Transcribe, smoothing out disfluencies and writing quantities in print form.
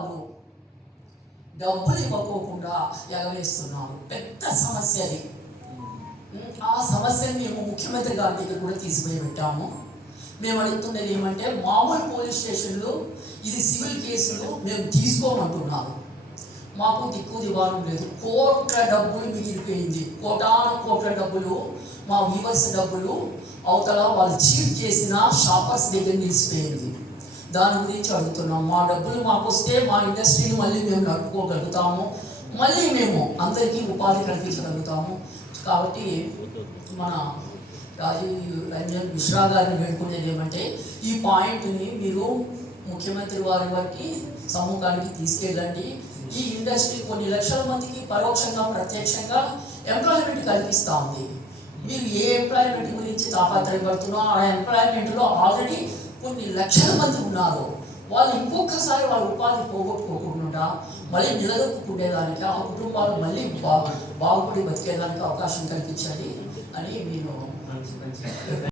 వాళ్ళు డబ్బులు ఇవ్వకోకుండా ఎగవేస్తున్నారు. పెద్ద సమస్య అది. ఆ సమస్యని మేము ముఖ్యమంత్రి గారి దగ్గర కూడా తీసుకుని పెట్టాము. మేము అడుగుతున్నది ఏమంటే, మామూలు పోలీస్ స్టేషన్లు ఇది సివిల్ కేసులు మేము తీసుకోమంటున్నారు. మాకు దిక్కు దివారం లేదు. కోట్ల డబ్బులు మిగిలిపోయింది. కోట్ల డబ్బులు, మా వ్యూవర్స్ డబ్బులు అవతల వాళ్ళు చీట్ చేసిన షాపర్స్ దగ్గర నిలిచిపోయింది. దాని గురించి అడుగుతున్నాం. మా డబ్బులు మాకు వస్తే మా ఇండస్ట్రీని మళ్ళీ మేము నడుపుకోగలుగుతాము, మళ్ళీ మేము అందరికీ ఉపాధి కల్పించగలుగుతాము. కాబట్టి మన రాజీవ్ రంజన్ మిశ్రా గారిని వేడుకునేది ఏమంటే, ఈ పాయింట్ని మీరు ముఖ్యమంత్రి వారికి సమూహానికి తీసుకెళ్ళండి. ఈ ఇండస్ట్రీ కొన్ని లక్షల మందికి పరోక్షంగా ప్రత్యక్షంగా ఎంప్లాయ్మెంట్ కల్పిస్తూ ఉంది. మీరు ఏ ఎంప్లాయ్మెంట్ గురించి తాపత్రయపడుతున్నారో ఆ ఎంప్లాయ్మెంట్లో ఆల్రెడీ కొన్ని లక్షల మంది ఉన్నారు. వాళ్ళు ఇంకొకసారి వాళ్ళ ఉపాధి పోగొట్టుకోకుండా మళ్ళీ నిలదొక్కునేదానికి, ఆ కుటుంబాలు మళ్ళీ బాగుపడి బతికేదానికి అవకాశం కల్పించాలి అని నేను